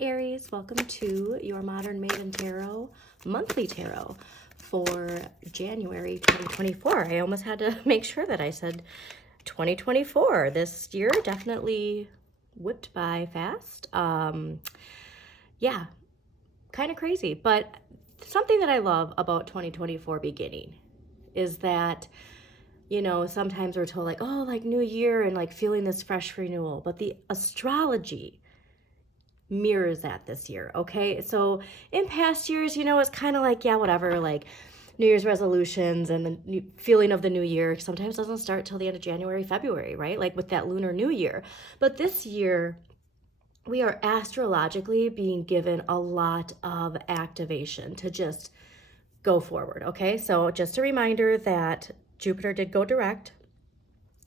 Aries, welcome to your Modern Maiden Tarot monthly tarot for January 2024. I almost had to make sure that I said 2024. This year definitely whipped by fast. Yeah, kind of crazy, but something that I love about 2024 beginning is that, you know, sometimes we're told like, oh, like new year and like feeling this fresh renewal, but the astrology mirrors that this year. Okay, so in past years, you know, it's kind of like, yeah, whatever, like New Year's resolutions and the feeling of the new year sometimes doesn't start till the end of January, February, right? Like with that lunar new year. But this year we are astrologically being given a lot of activation to just go forward. Okay, so just a reminder that Jupiter did go direct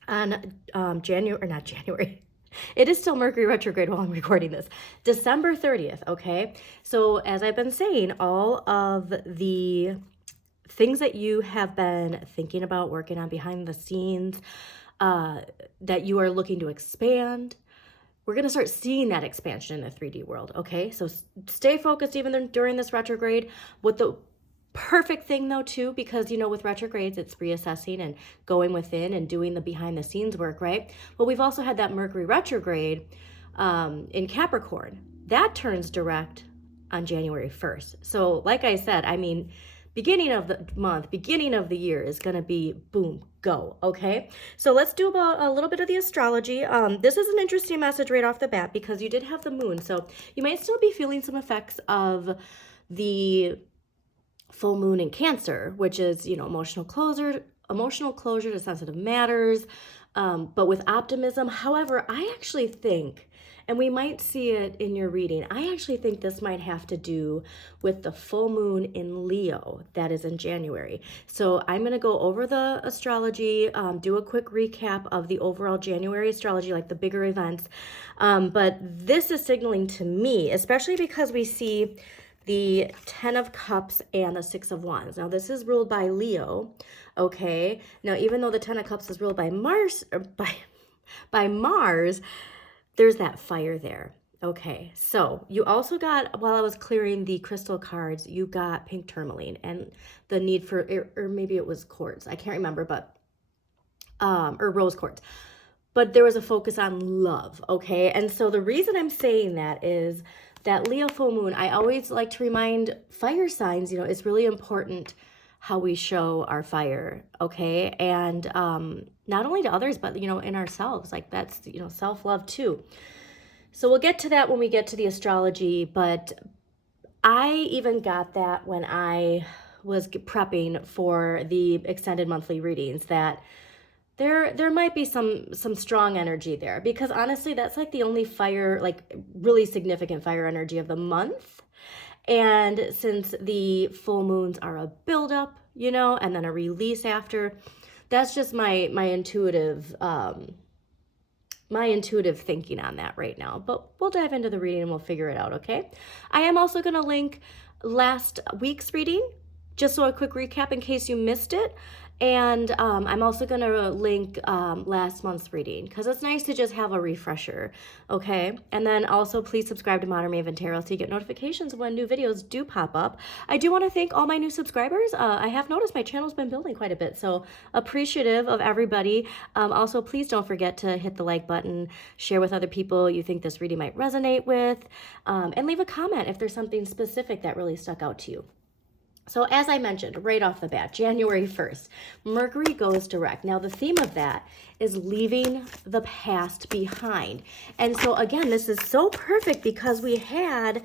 on January. It is still Mercury retrograde while I'm recording this. December 30th, okay? So as I've been saying, all of the things that you have been thinking about, working on behind the scenes, that you are looking to expand, we're going to start seeing that expansion in the 3D world, okay? So stay focused even during this retrograde. What the perfect thing though too, because you know with retrogrades it's reassessing and going within and doing the behind the scenes work, right? Well, we've also had that Mercury retrograde in Capricorn that turns direct on January 1st. So like I said, I mean, beginning of the month, beginning of the year is going to be boom, go. Okay, so let's do about a little bit of the astrology. This is an interesting message right off the bat because you did have the moon, so you might still be feeling some effects of the full moon in Cancer, which is, you know, emotional closure to sensitive matters, but with optimism. However, I actually think, and we might see it in your reading, I actually think this might have to do with the full moon in Leo that is in January. So I'm going to go over the astrology, do a quick recap of the overall January astrology, like the bigger events. But this is signaling to me, especially because we see the 10 of Cups and the 6 of Wands. Now, this is ruled by Leo, okay? Now, even though the 10 of Cups is ruled by Mars, by Mars, there's that fire there, okay? So you also got, while I was clearing the crystal cards, you got pink tourmaline and the need for, or maybe it was quartz, I can't remember, but, or rose quartz. But there was a focus on love, okay? And so the reason I'm saying that is that Leo full moon, I always like to remind fire signs, you know, it's really important how we show our fire, okay? And not only to others, but, you know, in ourselves, like that's, you know, self-love too. So we'll get to that when we get to the astrology, but I even got that when I was prepping for the extended monthly readings, that there might be some strong energy there, because honestly that's like the only fire, like really significant fire energy of the month. And since the full moons are a buildup, you know, and then a release after, that's just my intuitive thinking on that right now. But we'll dive into the reading and we'll figure it out, okay? I am also going to link last week's reading, just so a quick recap in case you missed it. And I'm also going to link last month's reading because it's nice to just have a refresher, okay? And then also please subscribe to Modern Maven Tarot so you get notifications when new videos do pop up. I do want to thank all my new subscribers. I have noticed my channel's been building quite a bit, so appreciative of everybody. Also, please don't forget to hit the like button, share with other people you think this reading might resonate with, and leave a comment if there's something specific that really stuck out to you. So as I mentioned right off the bat, January 1st, Mercury goes direct. Now the theme of that is leaving the past behind. And so again, this is so perfect because we had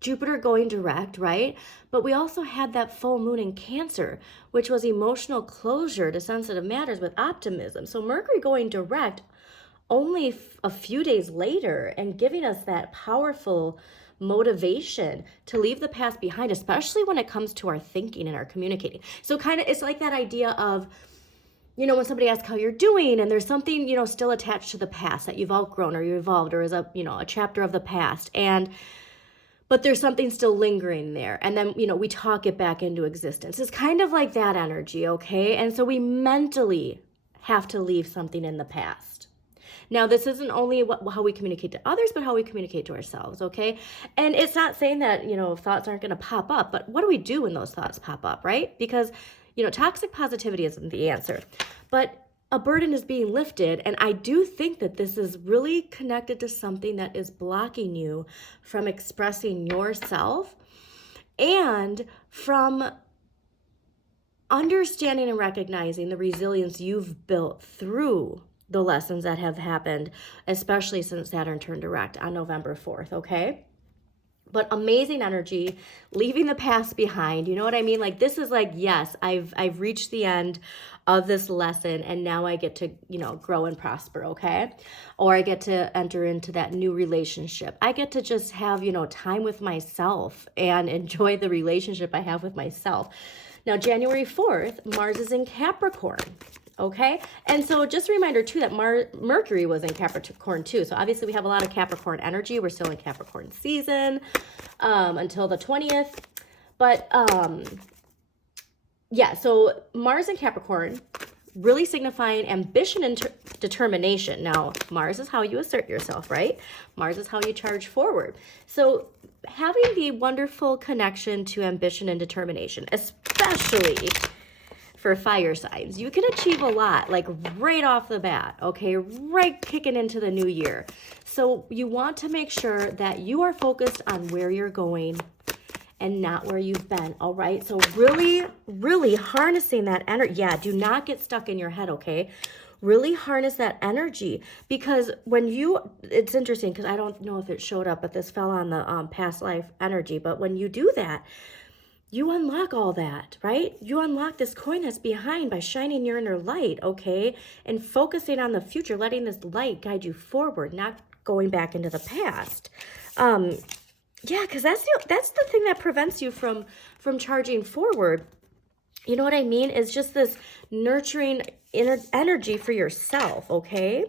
Jupiter going direct, right? But we also had that full moon in Cancer, which was emotional closure to sensitive matters with optimism. So Mercury going direct only a few days later and giving us that powerful motivation to leave the past behind, especially when it comes to our thinking and our communicating. So kind of, it's like that idea of, you know, when somebody asks how you're doing and there's something, you know, still attached to the past that you've outgrown or you evolved or is a, you know, a chapter of the past, but there's something still lingering there. And then, you know, we talk it back into existence. It's kind of like that energy, okay? And so we mentally have to leave something in the past. Now, this isn't only how we communicate to others, but how we communicate to ourselves, okay? And it's not saying that, you know, thoughts aren't going to pop up, but what do we do when those thoughts pop up, right? Because, you know, toxic positivity isn't the answer, but a burden is being lifted. And I do think that this is really connected to something that is blocking you from expressing yourself and from understanding and recognizing the resilience you've built through the lessons that have happened, especially since Saturn turned direct on November 4th, okay? But amazing energy, leaving the past behind. You know what I mean? Like, this is like, yes, I've reached the end of this lesson, and now I get to, you know, grow and prosper, okay? Or I get to enter into that new relationship. I get to just have, you know, time with myself and enjoy the relationship I have with myself. Now, January 4th, Mars is in Capricorn, okay? And so just a reminder, too, that Mercury was in Capricorn, too. So obviously we have a lot of Capricorn energy. We're still in Capricorn season until the 20th. But, yeah, so Mars in Capricorn, really signifying ambition and determination. Now, Mars is how you assert yourself, right? Mars is how you charge forward. So having the wonderful connection to ambition and determination, especially for fire signs, you can achieve a lot, like right off the bat, okay? Right kicking into the new year. So you want to make sure that you are focused on where you're going and not where you've been, all right? So really, really harnessing that energy. Yeah, do not get stuck in your head, okay? Really harness that energy, because when you, it's interesting because I don't know if it showed up, but this fell on the past life energy. But when you do that, you unlock all that, right? You unlock this coin that's behind by shining your inner light, okay? And focusing on the future, letting this light guide you forward, not going back into the past. Yeah, because that's the thing that prevents you from charging forward. You know what I mean? It's just this nurturing inner energy for yourself, okay?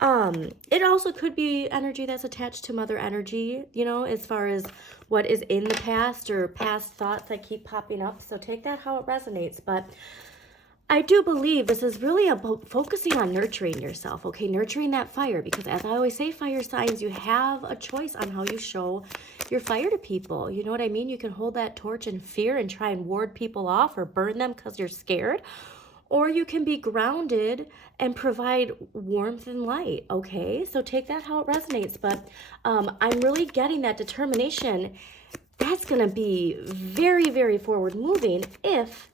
It also could be energy that's attached to mother energy, you know, as far as what is in the past or past thoughts that keep popping up. So take that how it resonates. But I do believe this is really about focusing on nurturing yourself, okay? Nurturing that fire, because as I always say, fire signs, you have a choice on how you show your fire to people. You know what I mean? You can hold that torch in fear and try and ward people off or burn them because you're scared. Or you can be grounded and provide warmth and light, okay? So take that how it resonates. But I'm really getting that determination. That's going to be very, very forward moving if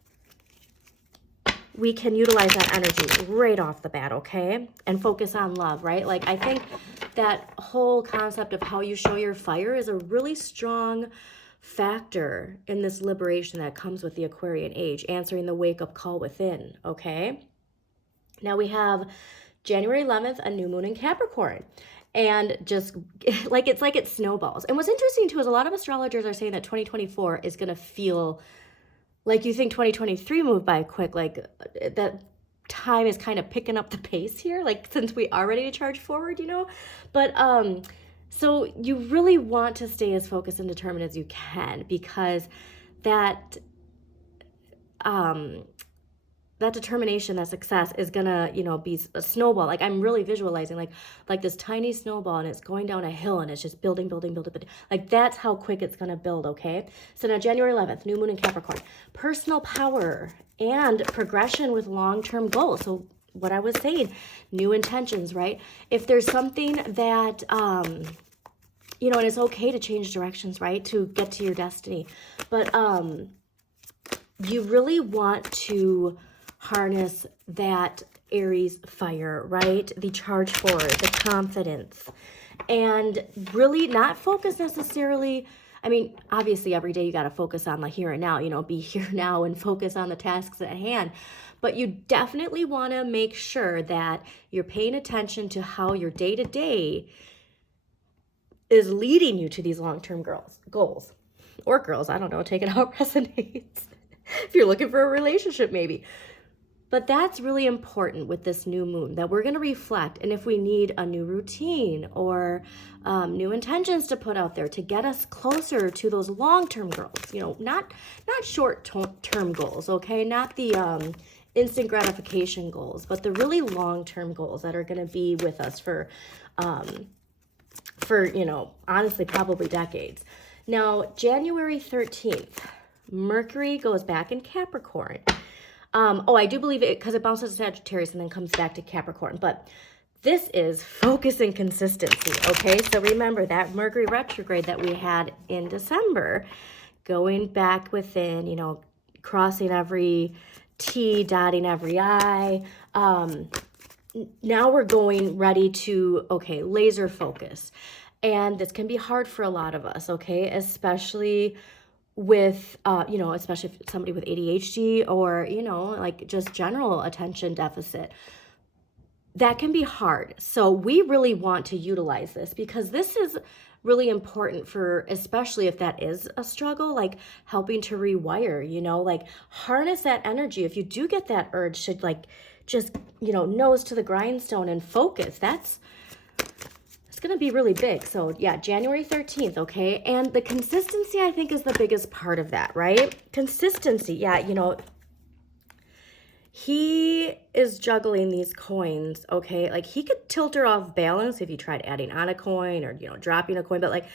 we can utilize that energy right off the bat, okay? And focus on love, right? Like, I think that whole concept of how you show your fire is a really strong factor in this liberation that comes with the Aquarian age, answering the wake-up call within, okay? Now we have January 11th, a new moon in Capricorn. And just like it snowballs. And what's interesting too is a lot of astrologers are saying that 2024 is going to feel like you think 2023 moved by quick, like that time is kind of picking up the pace here, like since we are ready to charge forward, you know? But so you really want to stay as focused and determined as you can, because that that determination, that success is gonna, you know, be a snowball. Like I'm really visualizing like this tiny snowball, and it's going down a hill and it's just building. Like that's how quick it's gonna build, okay? So now January 11th, new moon in Capricorn. Personal power and progression with long-term goals. So what I was saying, new intentions, right? If there's something that, you know, and it's okay to change directions, right? To get to your destiny. But you really want to harness that Aries fire, right? The charge forward, the confidence, and really not focus necessarily. I mean, obviously every day you got to focus on the here and now, you know, be here now and focus on the tasks at hand. But you definitely want to make sure that you're paying attention to how your day-to-day is leading you to these long-term goals. Or girls, I don't know, take it how it resonates. If you're looking for a relationship, maybe. But that's really important with this new moon, that we're going to reflect. And if we need a new routine or new intentions to put out there to get us closer to those long-term goals, you know, not short-term goals, okay? Not the instant gratification goals, but the really long-term goals that are going to be with us for, you know, honestly, probably decades. Now, January 13th, Mercury goes back in Capricorn. Oh, I do believe it because it bounces to Sagittarius and then comes back to Capricorn. But this is focus and consistency, okay? So remember that Mercury retrograde that we had in December, going back within, you know, crossing every T, dotting every I. Now we're going ready to, okay, laser focus. And this can be hard for a lot of us, okay? Especially with, you know, especially if somebody with ADHD or, you know, like just general attention deficit. That can be hard. So we really want to utilize this because this is really important for, especially if that is a struggle, like helping to rewire, you know, like harness that energy. If you do get that urge to like, just, you know, nose to the grindstone and focus, it's going to be really big. So yeah, January 13th. Okay. And the consistency, I think, is the biggest part of that, right? Consistency. Yeah. You know, he is juggling these coins, okay? Like he could tilt her off balance if you tried adding on a coin or, you know, dropping a coin, but like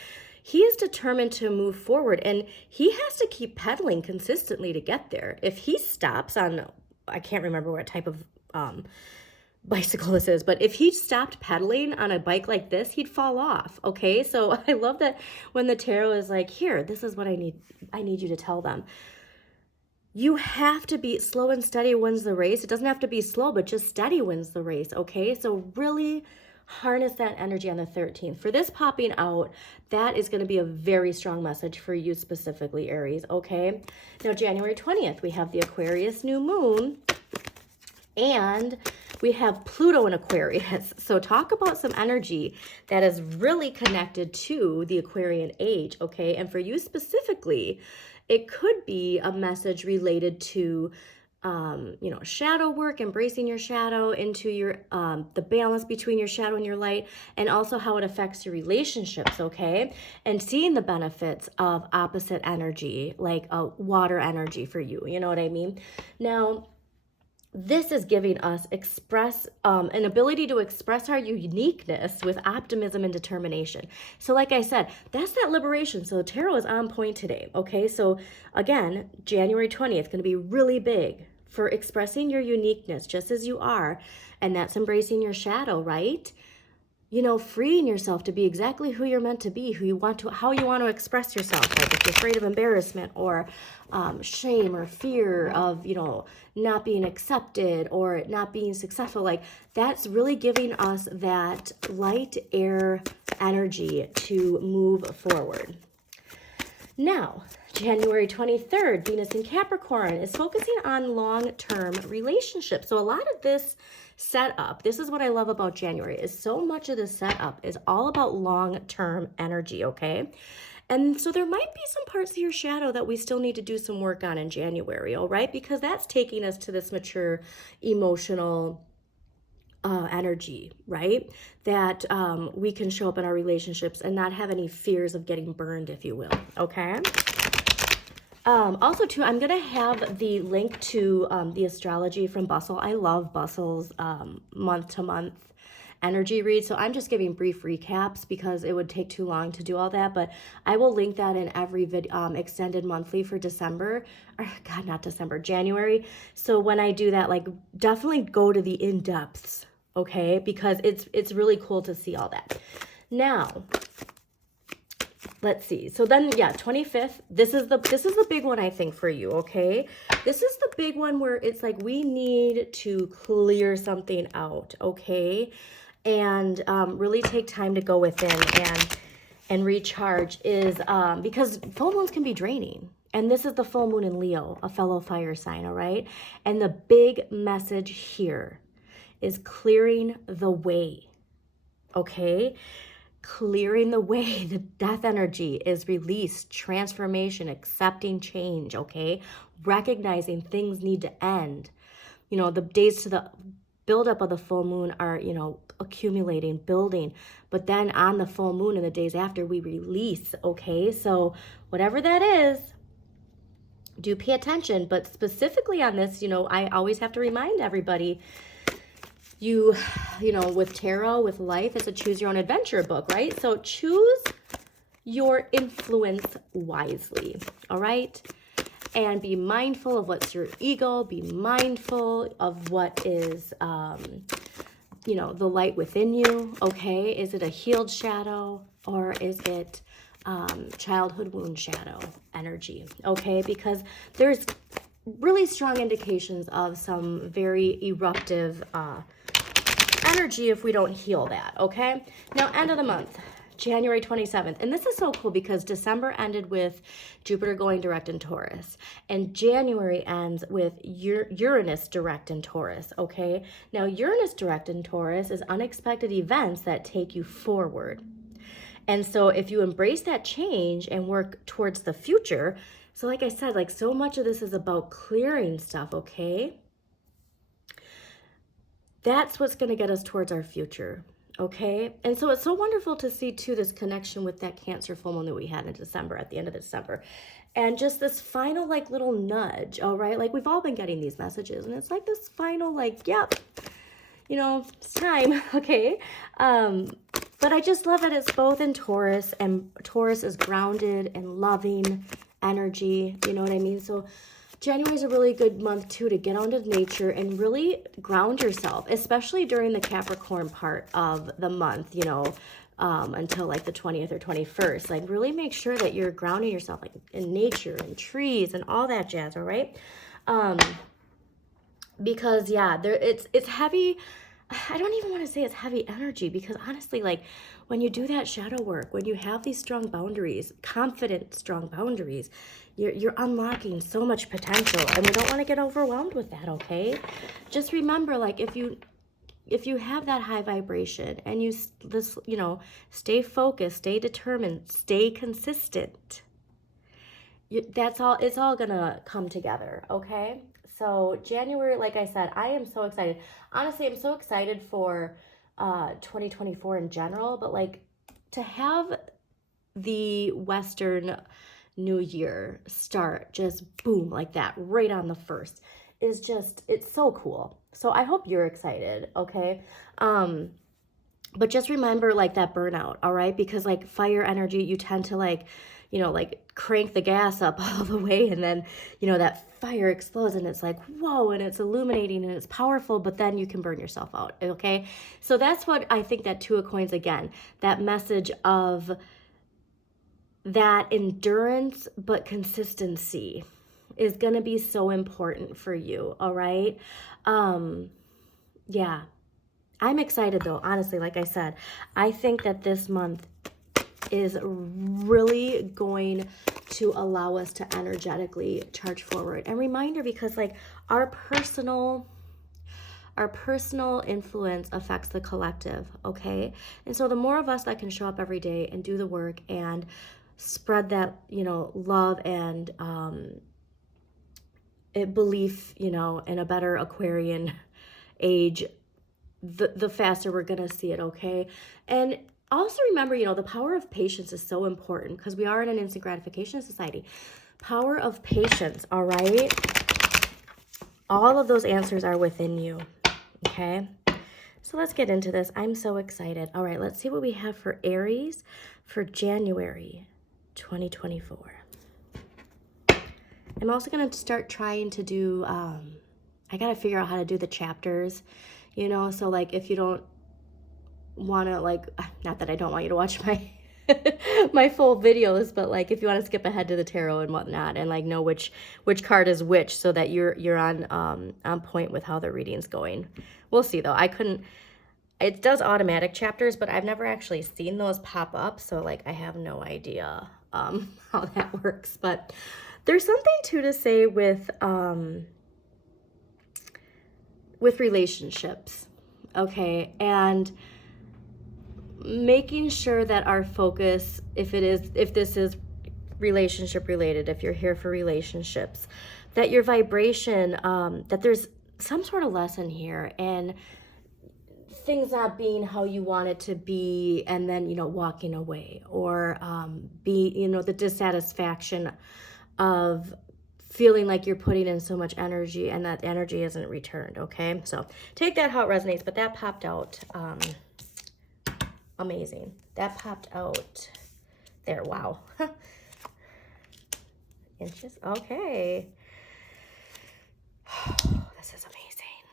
he is determined to move forward and he has to keep pedaling consistently to get there. If he stops on, I can't remember what type of bicycle this is, but if he stopped pedaling on a bike like this, he'd fall off, okay? So I love that when the tarot is like, here, this is what I need you to tell them. You have to be slow and steady wins the race. It doesn't have to be slow, but just steady wins the race, okay? So really harness that energy on the 13th. For this popping out, that is going to be a very strong message for you specifically, Aries, okay? Now, January 20th, we have the Aquarius new moon, and we have Pluto in Aquarius. So talk about some energy that is really connected to the Aquarian age, okay? And for you specifically, it could be a message related to, you know, shadow work, embracing your shadow, into your, the balance between your shadow and your light, and also how it affects your relationships, okay? And seeing the benefits of opposite energy, like water energy for you, you know what I mean? Now, this is giving us an ability to express our uniqueness with optimism and determination. So like I said, that's that liberation. So the tarot is on point today, okay? So again, January 20th, going to be really big for expressing your uniqueness just as you are, and that's embracing your shadow, right? You know, freeing yourself to be exactly who you're meant to be, how you want to express yourself. Like if you're afraid of embarrassment or shame or fear of, you know, not being accepted or not being successful, like that's really giving us that light air energy to move forward. Now, January 23rd, Venus in Capricorn is focusing on long-term relationships. So a lot of this setup, this is what I love about January, is so much of the setup is all about long-term energy, okay? And so there might be some parts of your shadow that we still need to do some work on in January, all right? Because that's taking us to this mature emotional energy, right? That we can show up in our relationships and not have any fears of getting burned, if you will, okay? Also, too, I'm going to have the link to the astrology from Bustle. I love Bustle's month-to-month energy read, so I'm just giving brief recaps because it would take too long to do all that, but I will link that in every extended monthly for December, or God, not December, January. So when I do that, like, definitely go to the in-depths, okay? Because it's really cool to see all that. Now, let's see. So then, yeah, 25th, this is the big one, I think, for you, okay? This is the big one where it's like we need to clear something out, okay? And really take time to go within and recharge is because full moons can be draining. And this is the full moon in Leo, a fellow fire sign, all right? And the big message here is clearing the way, okay? Clearing the way. The death energy is released, transformation, accepting change, okay? Recognizing things need to end. You know, the days to the buildup of the full moon are, you know, accumulating, building. But then on the full moon and the days after, we release, okay? So whatever that is, do pay attention. But specifically on this, you know, I always have to remind everybody, you know, with tarot, with life, it's a choose your own adventure book, right? So choose your influence wisely, all right? And be mindful of what's your ego. Be mindful of what is, you know, the light within you, okay? Is it a healed shadow, or is it childhood wound shadow energy, okay? Because there's really strong indications of some very eruptive energy if we don't heal that, okay? Now, end of the month, January 27th. And this is so cool because December ended with Jupiter going direct in Taurus, and January ends with Uranus direct in Taurus, okay? Now, Uranus direct in Taurus is unexpected events that take you forward. And so if you embrace that change and work towards the future, so like I said, like so much of this is about clearing stuff, okay? That's what's going to get us towards our future, okay? And so it's so wonderful to see, too, this connection with that Cancer full moon that we had in December, at the end of December. And just this final, like, little nudge, all right? Like, we've all been getting these messages, and it's like this final, like, yep, you know, it's time, okay? But I just love that it's both in Taurus, and Taurus is grounded and loving energy, you know what I mean? So January is a really good month, too, to get onto nature and really ground yourself, especially during the Capricorn part of the month, you know, until like the 20th or 21st. Like, really make sure that you're grounding yourself, like, in nature and trees and all that jazz, all right? Because, yeah, it's heavy. I don't even want to say it's heavy energy, because honestly, like, when you do that shadow work, when you have these strong boundaries, confident, strong boundaries, you're unlocking so much potential, and we don't want to get overwhelmed with that, okay? Just remember, like, if you have that high vibration and you know, stay focused, stay determined, stay consistent, that's all, it's all gonna come together, okay? So January, like I said, I am so excited. Honestly, I'm so excited for 2024 in general, but like to have the Western New Year start just boom like that right on the 1st is just, it's so cool. So I hope you're excited, okay? But just remember, like, that burnout, all right? Because like fire energy, you tend to, like, you know, like crank the gas up all the way, and then, you know, that fire explodes and it's like, whoa, and it's illuminating and it's powerful, but then you can burn yourself out, okay? So that's what I think that Two of Coins, again, that message of that endurance but consistency is going to be so important for you, all right? Yeah. I'm excited though, honestly, like I said. I think that this month is really going to allow us to energetically charge forward. And reminder, because like our personal influence affects the collective, okay? And so the more of us that can show up every day and do the work and spread that, you know, love and belief, you know, in a better Aquarian age, the faster we're gonna see it, okay? And also remember, you know, the power of patience is so important, because we are in an instant gratification society. Power of patience, all right? All of those answers are within you, okay? So let's get into this. I'm so excited. All right, let's see what we have for Aries for January 2024. I'm also gonna start trying to do, I gotta figure out how to do the chapters, you know? So like, if you don't want to, like, not that I don't want you to watch my my full videos, but like if you want to skip ahead to the tarot and whatnot, and like know which card is which, so that you're on point with how the reading's going. We'll see though. It does automatic chapters, but I've never actually seen those pop up, so like I have no idea how that works. But there's something too to say with relationships, okay? And making sure that our focus, if this is relationship related, if you're here for relationships, that your vibration, that there's some sort of lesson here, and things not being how you want it to be, and then, you know, walking away, or you know, the dissatisfaction of feeling like you're putting in so much energy and that energy isn't returned, okay? So take that how it resonates, but that popped out amazing. That popped out there. Wow. Inches. Okay. This is amazing.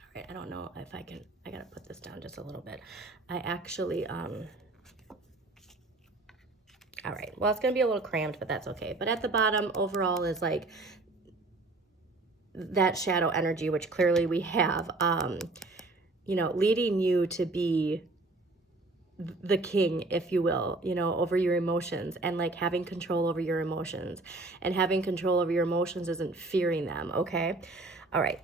All right, I don't know if I gotta put this down just a little bit. I actually, all right, well, it's gonna be a little cramped, but that's okay. But at the bottom, overall, is like that shadow energy, which clearly we have, you know, leading you to be the king, if you will, you know, over your emotions, and like having control over your emotions. And having control over your emotions isn't fearing them, okay? All right.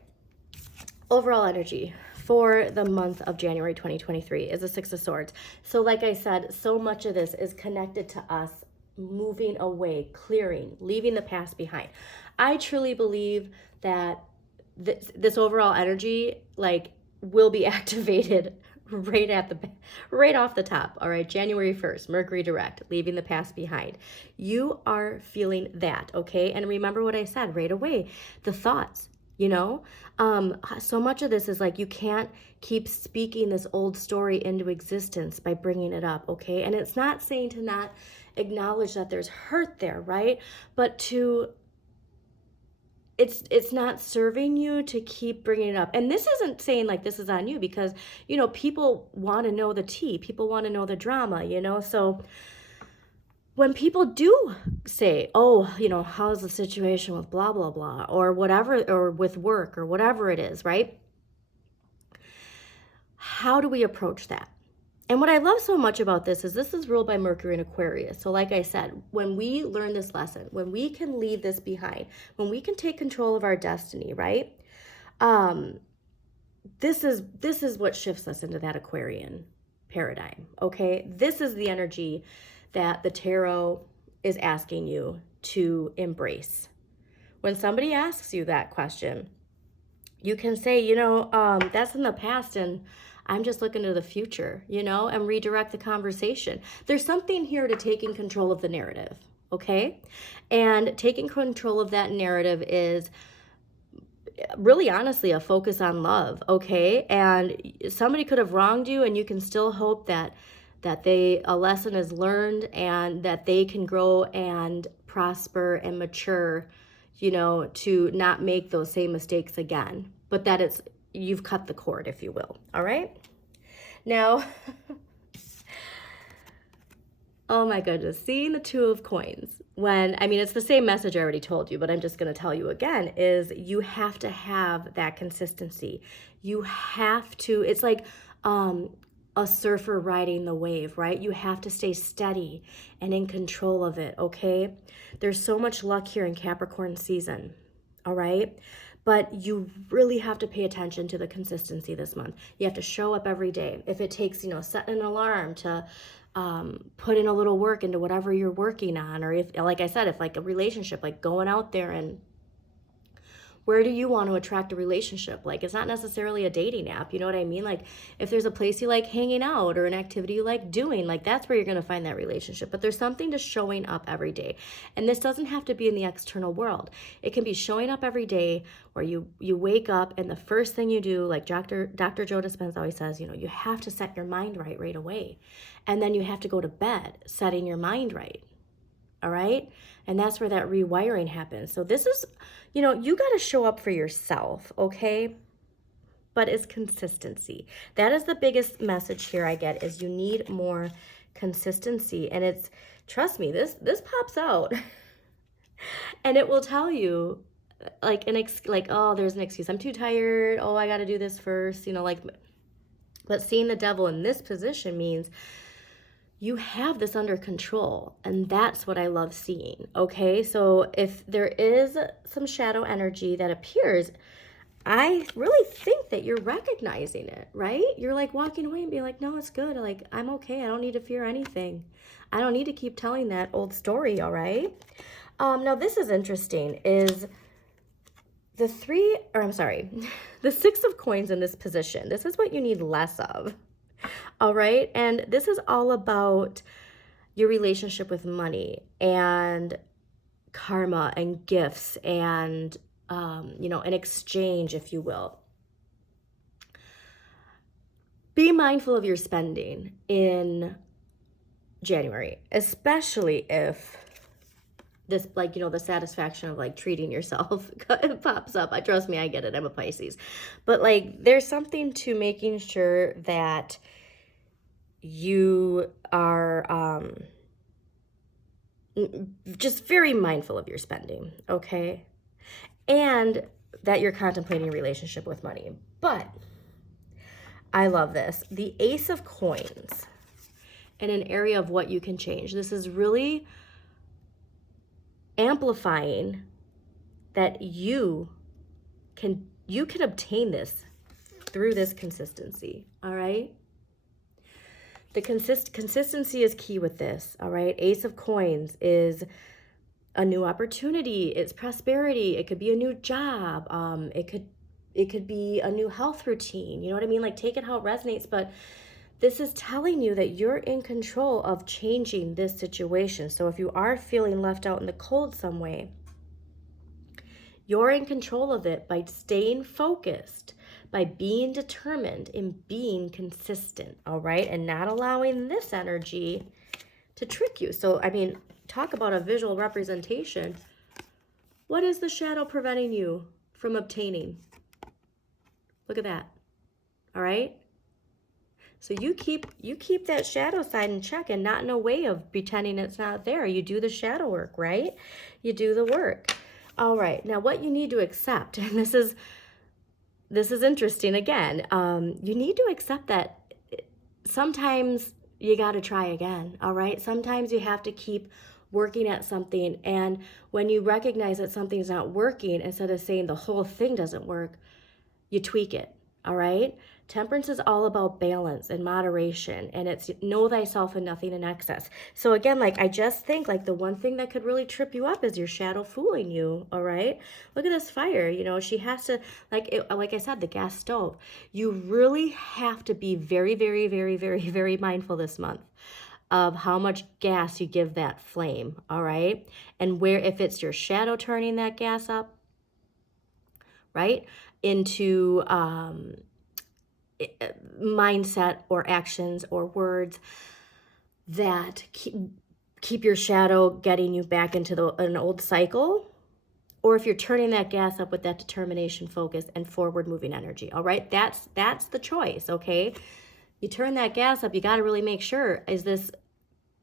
Overall energy for the month of January 2023 is the Six of Swords. So like I said, so much of this is connected to us moving away, clearing, leaving the past behind. I truly believe that this overall energy, like, will be activated right off the top. All right, January 1st, Mercury direct, leaving the past behind. You are feeling that, okay? And remember what I said right away, the thoughts, you know? So much of this is like, you can't keep speaking this old story into existence by bringing it up, okay? And it's not saying to not acknowledge that there's hurt there, right? But to it's not serving you to keep bringing it up. And this isn't saying like this is on you, because, you know, people want to know the tea. People want to know the drama, you know? So when people do say, oh, you know, how's the situation with blah, blah, blah, or whatever, or with work or whatever it is, right? How do we approach that? And what I love so much about this is ruled by Mercury and Aquarius. So like I said, when we learn this lesson, when we can leave this behind, when we can take control of our destiny, right? This is what shifts us into that Aquarian paradigm, okay? This is the energy that the tarot is asking you to embrace. When somebody asks you that question, you can say, you know, that's in the past and I'm just looking to the future, you know, and redirect the conversation. There's something here to taking control of the narrative, okay? And taking control of that narrative is really honestly a focus on love, okay? And somebody could have wronged you, and you can still hope that a lesson is learned and that they can grow and prosper and mature, you know, to not make those same mistakes again. But that you've cut the cord, if you will. All right. Now, oh my goodness, seeing the Two of Coins, it's the same message I already told you, but I'm just going to tell you again, is you have to have that consistency. You have to, it's like a surfer riding the wave, right? You have to stay steady and in control of it, okay? There's so much luck here in Capricorn season, all right? But you really have to pay attention to the consistency this month. You have to show up every day. If it takes, you know, setting an alarm to put in a little work into whatever you're working on, or if, like I said, if like a relationship, like going out there and where do you want to attract a relationship? Like, it's not necessarily a dating app. You know what I mean? Like, if there's a place you like hanging out or an activity you like doing, like, that's where you're going to find that relationship. But there's something to showing up every day. And this doesn't have to be in the external world. It can be showing up every day where you wake up and the first thing you do, like Dr. Joe Dispenza always says, you know, you have to set your mind right away. And then you have to go to bed setting your mind right. All right? And that's where that rewiring happens. So this is, you know, you got to show up for yourself, okay? But it's consistency. That is the biggest message here I get, is you need more consistency. And it's, trust me, this pops out. And it will tell you, like, oh, there's an excuse. I'm too tired. Oh, I got to do this first. You know, like, but seeing the devil in this position means you have this under control, and that's what I love seeing, okay? So if there is some shadow energy that appears, I really think that you're recognizing it, right? You're like walking away and being like, no, it's good. Like, I'm okay. I don't need to fear anything. I don't need to keep telling that old story, all right? Now, this is interesting, is the Six of Coins in this position. This is what you need less of. All right. And this is all about your relationship with money and karma and gifts and, you know, an exchange, if you will. Be mindful of your spending in January, especially if this, like, you know, the satisfaction of like treating yourself pops up. Trust me, I get it. I'm a Pisces. But like, there's something to making sure that you are just very mindful of your spending, okay? And that you're contemplating a relationship with money. But I love this. The Ace of Coins in an area of what you can change. This is really amplifying that you can obtain this through this consistency, all right? The consistency is key with this, all right? Ace of Coins is a new opportunity, it's prosperity, it could be a new job, it could be a new health routine, you know what I mean? Like, take it how it resonates, but this is telling you that you're in control of changing this situation. So if you are feeling left out in the cold some way, you're in control of it by staying focused, by being determined and being consistent, all right? And not allowing this energy to trick you. So, I mean, talk about a visual representation. What is the shadow preventing you from obtaining? Look at that, all right? So you keep that shadow side in check and not in a way of pretending it's not there. You do the shadow work, right? You do the work. All right, now what you need to accept, and this is interesting again, you need to accept that sometimes you got to try again, all right? Sometimes you have to keep working at something, and when you recognize that something's not working, instead of saying the whole thing doesn't work, you tweak it, all right? Temperance is all about balance and moderation, and it's know thyself and nothing in excess. So again, like, I just think like the one thing that could really trip you up is your shadow fooling you, all right? Look at this fire, you know, she has to, like I said, the gas stove. You really have to be very, very, very, very, very mindful this month of how much gas you give that flame, all right? And where, if it's your shadow turning that gas up, right, into mindset or actions or words that keep your shadow getting you back into an old cycle, or if you're turning that gas up with that determination, focus, and forward moving energy, all right? That's the choice, okay? You turn that gas up, you got to really make sure, is this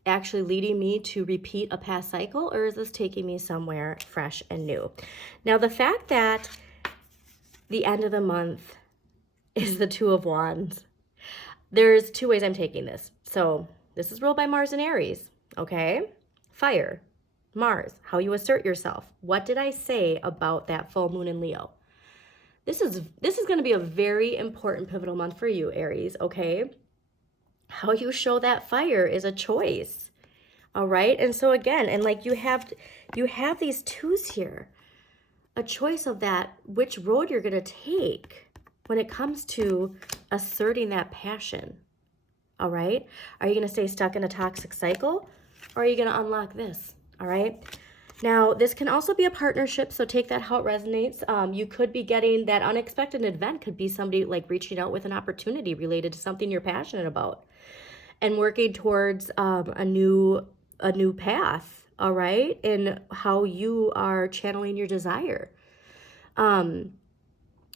actually leading me to repeat a past cycle, or is this taking me somewhere fresh and new? Now, the fact that the end of the month is the Two of Wands, there's two ways I'm taking this. So this is ruled by Mars and Aries, okay? Fire, Mars, how you assert yourself. What did I say about that full moon in Leo? This is going to be a very important pivotal month for you, Aries, okay? How you show that fire is a choice, all right? And so again, and like you have these twos here, a choice of that, which road you're going to take when it comes to asserting that passion, all right? Are you going to stay stuck in a toxic cycle, or are you going to unlock this, all right? Now, this can also be a partnership, so take that how it resonates. You could be getting that unexpected event, could be somebody like reaching out with an opportunity related to something you're passionate about and working towards a new path, all right? And how you are channeling your desire.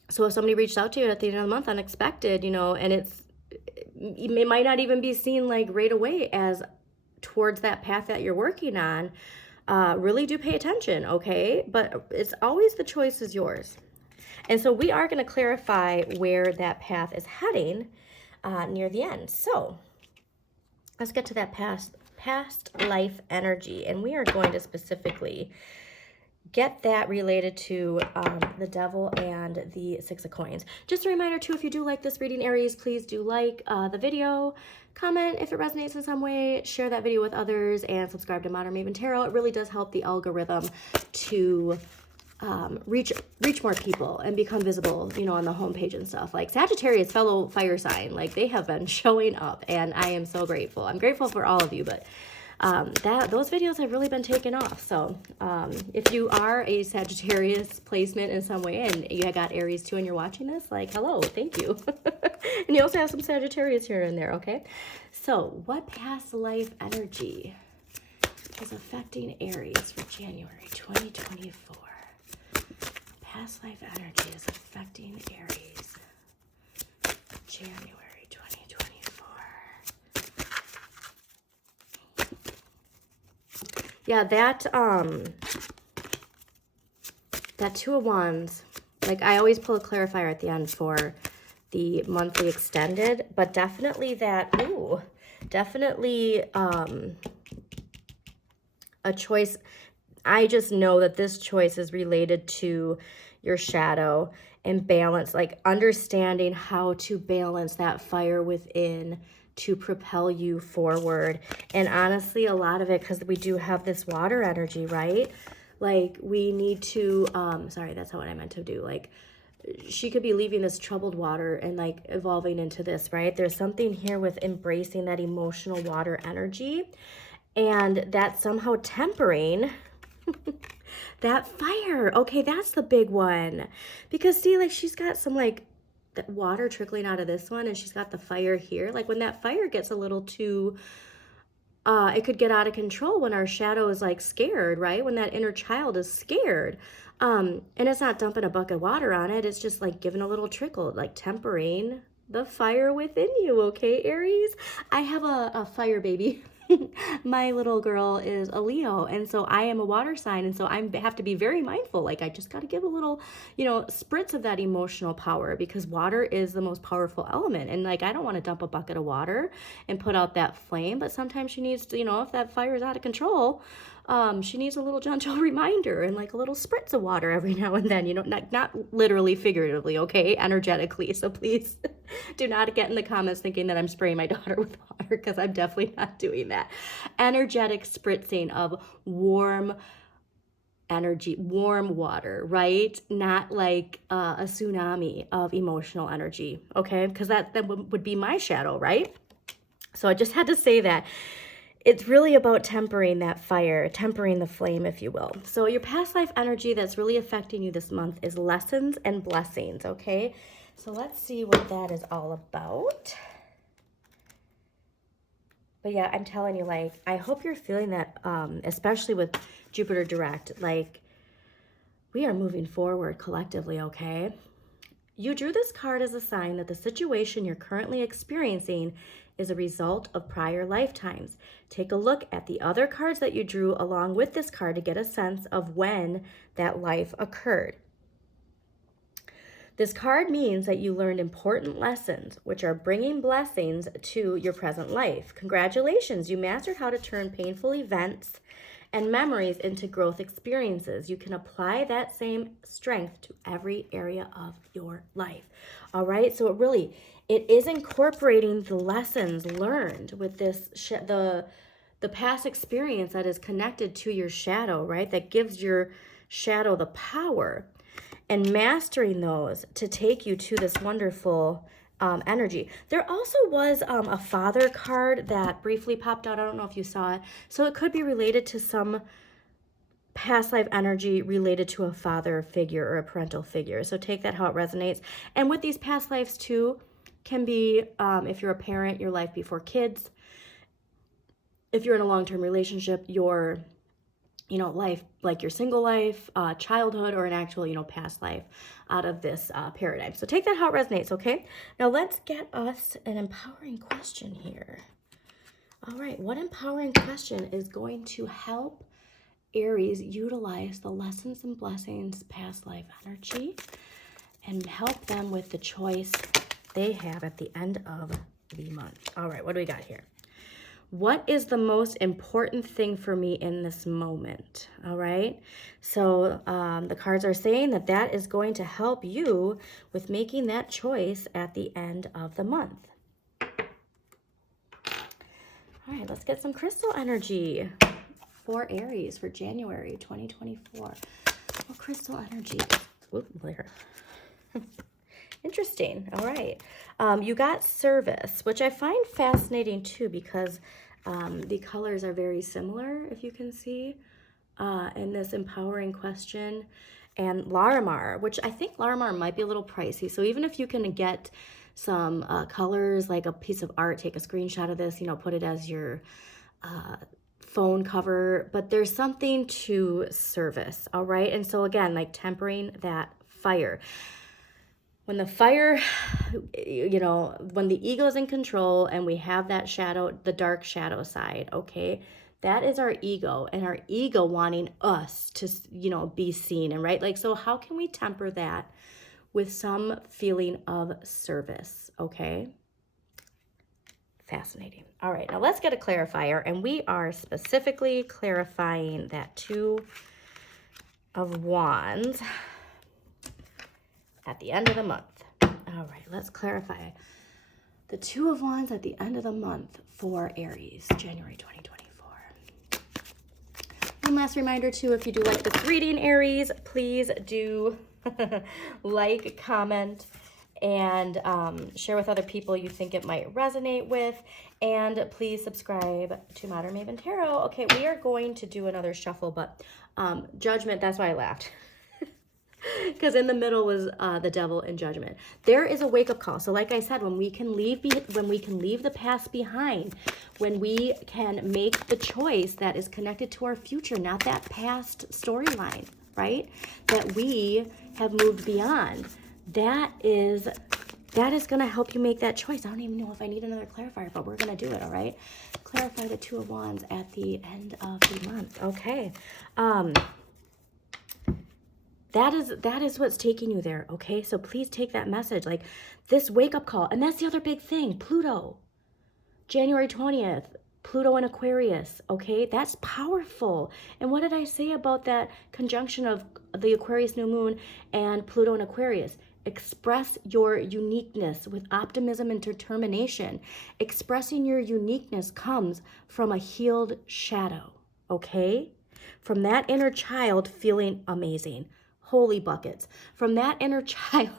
So if somebody reached out to you at the end of the month, unexpected, you know, and it might not even be seen like right away as towards that path that you're working on, really do pay attention, okay? But it's always, the choice is yours. And so we are going to clarify where that path is heading near the end. So let's get to that past life energy, and we are going to specifically get that related to the Devil and the Six of Coins. Just a reminder too, if you do like this reading, Aries, please do like the video, comment if it resonates in some way, share that video with others, and subscribe to Modern Maven Tarot. It really does help the algorithm to reach more people and become visible, you know, on the homepage and stuff. Like Sagittarius, fellow fire sign, like they have been showing up, and I am so grateful. I'm grateful for all of you, but those videos have really been taken off. So if you are a Sagittarius placement in some way and you got Aries too and you're watching this, like, hello, thank you. And you also have some Sagittarius here and there, okay? So what past life energy is affecting Aries for January 2024? Past life energy is affecting Aries January 2024. Yeah, that Two of Wands, like I always pull a clarifier at the end for the monthly extended, but definitely definitely a choice. I just know that this choice is related to your shadow and balance, like understanding how to balance that fire within to propel you forward. And honestly, a lot of it, because we do have this water energy, right? Like we need to, sorry, that's not what I meant to do. Like she could be leaving this troubled water and like evolving into this, right? There's something here with embracing that emotional water energy and that somehow tempering that fire. Okay, that's the big one. Because see, like she's got some like that water trickling out of this one and she's got the fire here. Like when that fire gets a little too, it could get out of control when our shadow is like scared, right? When that inner child is scared. And it's not dumping a bucket of water on it. It's just like giving a little trickle, like tempering the fire within you, okay, Aries? I have a fire baby. My little girl is a Leo, and so I am a water sign, and so I have to be very mindful. Like I just got to give a little, spritz of that emotional power because water is the most powerful element. And like I don't want to dump a bucket of water and put out that flame, but sometimes she needs to, if that fire is out of control, she needs a little gentle reminder and like a little spritz of water every now and then, not literally, figuratively, okay, energetically. So please do not get in the comments thinking that I'm spraying my daughter with water because I'm definitely not doing that. Energetic spritzing of warm energy, warm water, right? Not like a tsunami of emotional energy, okay? Because that would be my shadow, right? So I just had to say that. It's really about tempering that fire, tempering the flame, if you will. So your past life energy that's really affecting you this month is lessons and blessings, okay? So let's see what that is all about. But yeah, I'm telling you, like, I hope you're feeling that, especially with Jupiter direct, like, we are moving forward collectively, okay? You drew this card as a sign that the situation you're currently experiencing is a result of prior lifetimes. Take a look at the other cards that you drew along with this card to get a sense of when that life occurred. This card means that you learned important lessons, which are bringing blessings to your present life. Congratulations, you mastered how to turn painful events and memories into growth experiences. You can apply that same strength to every area of your life. All right, so it is incorporating the lessons learned with this, the past experience that is connected to your shadow, right? That gives your shadow the power, and mastering those to take you to this wonderful energy. There also was a father card that briefly popped out. I don't know if you saw it. So it could be related to some past life energy related to a father figure or a parental figure. So take that how it resonates. And with these past lives too, can be if you're a parent, your life before kids. If you're in a long-term relationship, your life, like your single life, childhood, or an actual, past life out of this paradigm. So take that how it resonates, okay? Now let's get us an empowering question here. All right, what empowering question is going to help Aries utilize the lessons and blessings past life energy and help them with the choice they have at the end of the month? All right, what do we got here? What is the most important thing for me in this moment? All right. So the cards are saying that is going to help you with making that choice at the end of the month. All right, let's get some crystal energy for Aries for January 2024. Well, crystal energy. Whoop, there. Interesting. All right. You got service, which I find fascinating too, because The colors are very similar, if you can see, in this empowering question. And Larimar, which I think Larimar might be a little pricey. So even if you can get some colors, like a piece of art, take a screenshot of this, you know, put it as your phone cover, but there's something to service, all right? And so again, like tempering that fire. When the fire, you know, when the ego's in control and we have that shadow, the dark shadow side, okay? That is our ego, and our ego wanting us to, you know, be seen, and right? Like, so how can we temper that with some feeling of service, okay? Fascinating. All right, now let's get a clarifier, and we are specifically clarifying that Two of Wands at the end of the month. All right, let's clarify the Two of Wands at the end of the month for Aries, January 2024. One last reminder too, if you do like this reading, Aries, please do like, comment, and share with other people you think it might resonate with. And please subscribe to Modern Maven Tarot. Okay, we are going to do another shuffle, but Judgment, that's why I laughed. Because in the middle was the Devil and Judgment. There is a wake-up call. So like I said, when we can leave the past behind, when we can make the choice that is connected to our future, not that past storyline, right? That we have moved beyond. That is going to help you make that choice. I don't even know if I need another clarifier, but we're going to do it, all right? Clarify the Two of Wands at the end of the month. Okay. That is what's taking you there, okay? So please take that message, like this wake-up call. And that's the other big thing, Pluto. January 20th, Pluto in Aquarius, okay? That's powerful. And what did I say about that conjunction of the Aquarius new moon and Pluto in Aquarius? Express your uniqueness with optimism and determination. Expressing your uniqueness comes from a healed shadow, okay? From that inner child feeling amazing. Holy buckets. From that inner child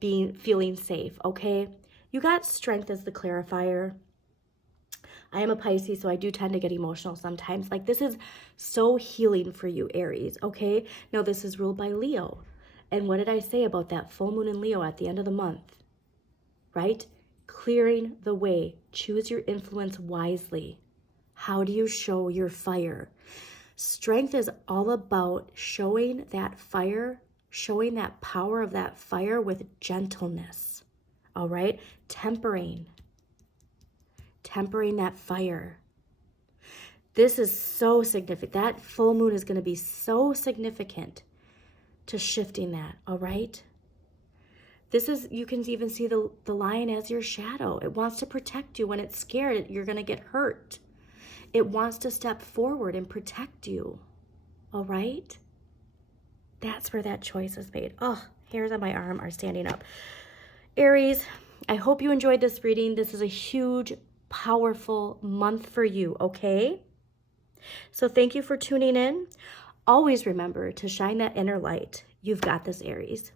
feeling safe, okay? You got strength as the clarifier. I am a Pisces, so I do tend to get emotional sometimes. Like, this is so healing for you, Aries, okay? Now, this is ruled by Leo. And what did I say about that full moon in Leo at the end of the month? Right? Clearing the way. Choose your influence wisely. How do you show your fire? Strength is all about showing that fire, showing that power of that fire with gentleness, all right? Tempering that fire. This is so significant. That full moon is going to be so significant to shifting that, all right? This is, you can even see the lion as your shadow. It wants to protect you. When it's scared, you're going to get hurt. It wants to step forward and protect you, all right? That's where that choice is made. Oh, hairs on my arm are standing up. Aries, I hope you enjoyed this reading. This is a huge, powerful month for you, okay? So thank you for tuning in. Always remember to shine that inner light. You've got this, Aries.